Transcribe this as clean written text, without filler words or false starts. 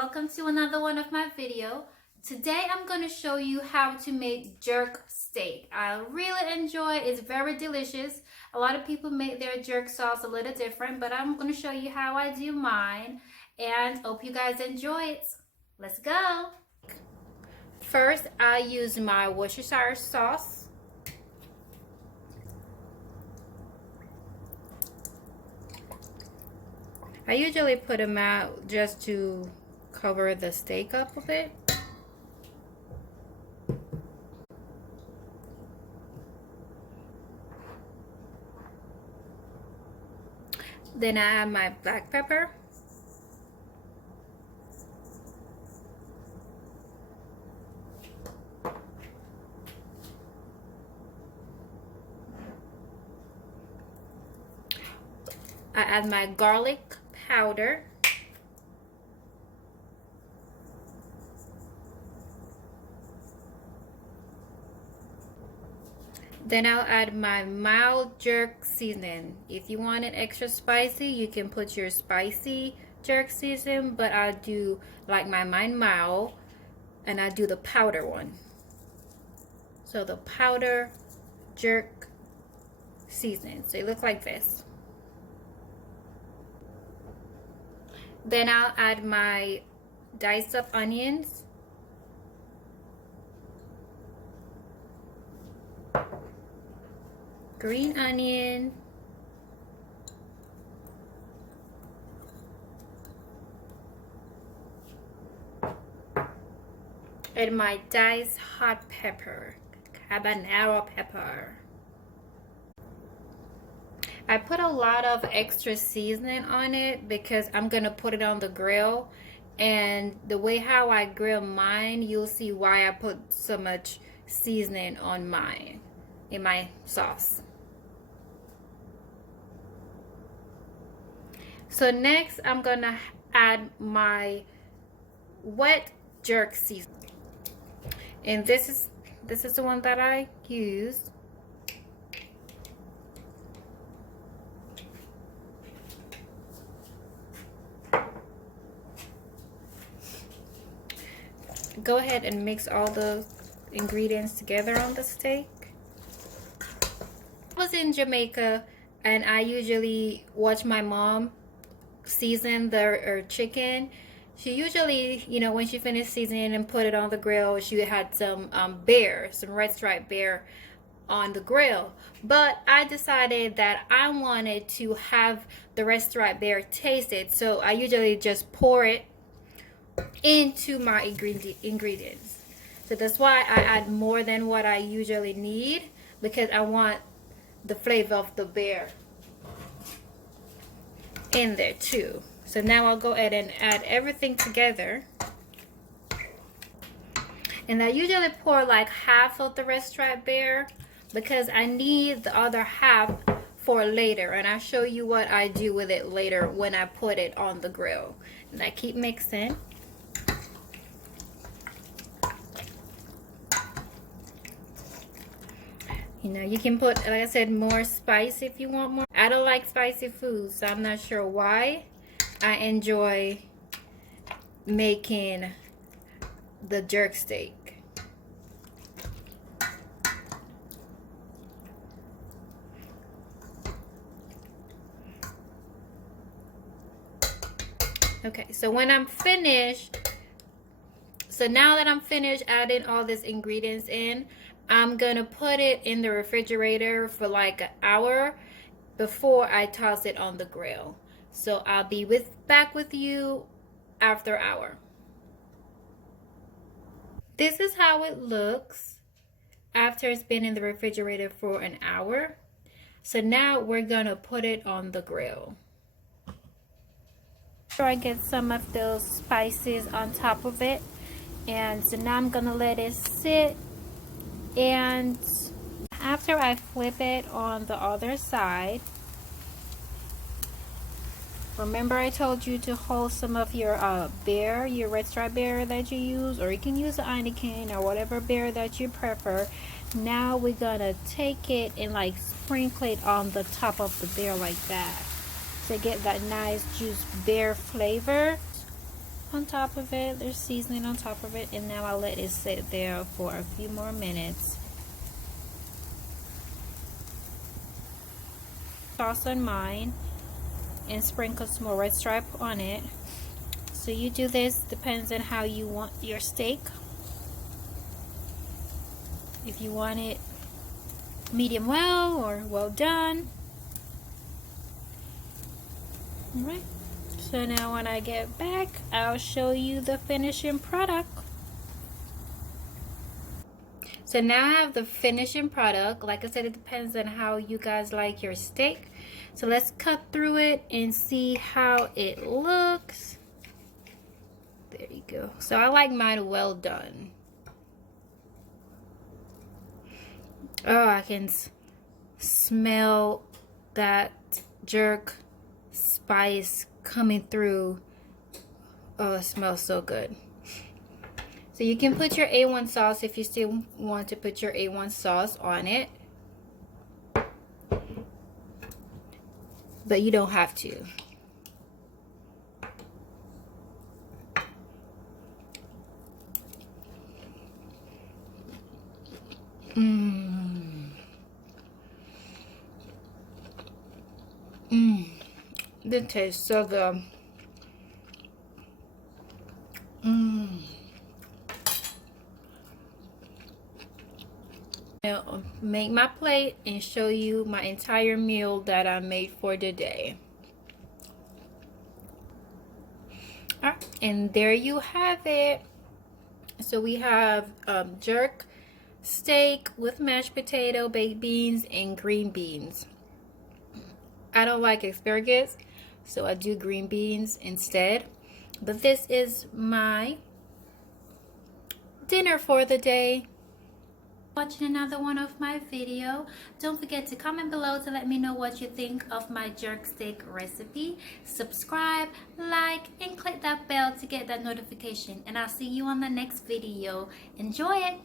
welcome to another one of my videos. Today I'm going to show you how to make jerk steak. I really enjoy it. It's very delicious. A lot of people make their jerk sauce a little different, but I'm going to show you how I do mine and hope you guys enjoy it. Let's go. First, I use my Worcestershire sauce. I usually put them out just to cover the steak up a bit. Then I add my black pepper. I add my garlic powder. Then I'll add my mild jerk seasoning. If you want it extra spicy, you can put your spicy jerk seasoning, but I do like mine mild, and I do the powder one. So the powder jerk seasoning. So it looks like this. Then I'll add my diced up onions. Green onion. And my diced hot pepper, habanero pepper. I put a lot of extra seasoning on it because I'm gonna put it on the grill, and the way how I grill mine, you'll see why I put so much seasoning on mine in my sauce. So next I'm gonna add my wet jerk seasoning, and this is the one that I use. Go ahead and mix all the ingredients together on the steak. I was in Jamaica, and I usually watch my mom season her chicken. She usually, when she finished seasoning and put it on the grill, she had some some red stripe bear on the grill. But I decided that I wanted to have the red stripe bear tasted, so I usually just pour it into my ingredients. So that's why I add more than what I usually need, because I want the flavor of the bear in there too. So now I'll go ahead and add everything together, and I usually pour like half of the red stripe bear because I need the other half for later, and I'll show you what I do with it later when I put it on the grill. And I keep mixing. You can put, like I said, more spice if you want more. I don't like spicy food, so I'm not sure why. I enjoy making the jerk steak. Okay, so when I'm finished, now that I'm finished adding all these ingredients in, I'm gonna put it in the refrigerator for like an hour before I toss it on the grill. So I'll be back with you after an hour. This is how it looks after it's been in the refrigerator for an hour. So now we're gonna put it on the grill. So I get some of those spices on top of it, and so now I'm gonna let it sit. And after I flip it on the other side, remember I told you to hold some of your your red stripe bear that you use, or you can use the Anakin or whatever bear that you prefer. Now we're gonna take it and like sprinkle it on the top of the bear like that to get that nice juice bear flavor. on top of it. There's seasoning on top of it, and now I'll let it sit there for a few more minutes. Sauce on mine and sprinkle some more red stripe on it. So you do this, depends on how you want your steak. If you want it medium well or well done. Alright, so now when I get back, I'll show you the finishing product. So now I have the finishing product. Like I said, it depends on how you guys like your steak. So let's cut through it and see how it looks. There you go. So I like mine well done. Oh, I can smell that jerk spice coming through. Oh, it smells so good. So you can put your A1 sauce if you still want to put your A1 sauce on it. But you don't have to. This tastes so good. I'll make my plate and show you my entire meal that I made for today. Alright, and there you have it. So we have jerk steak with mashed potato, baked beans, and green beans. I don't like asparagus, so I do green beans instead. But this is my dinner for the day. Watching another one of my video. Don't forget to comment below to let me know what you think of my jerk steak recipe. Subscribe, like, and click that bell to get that notification. And I'll see you on the next video. Enjoy it!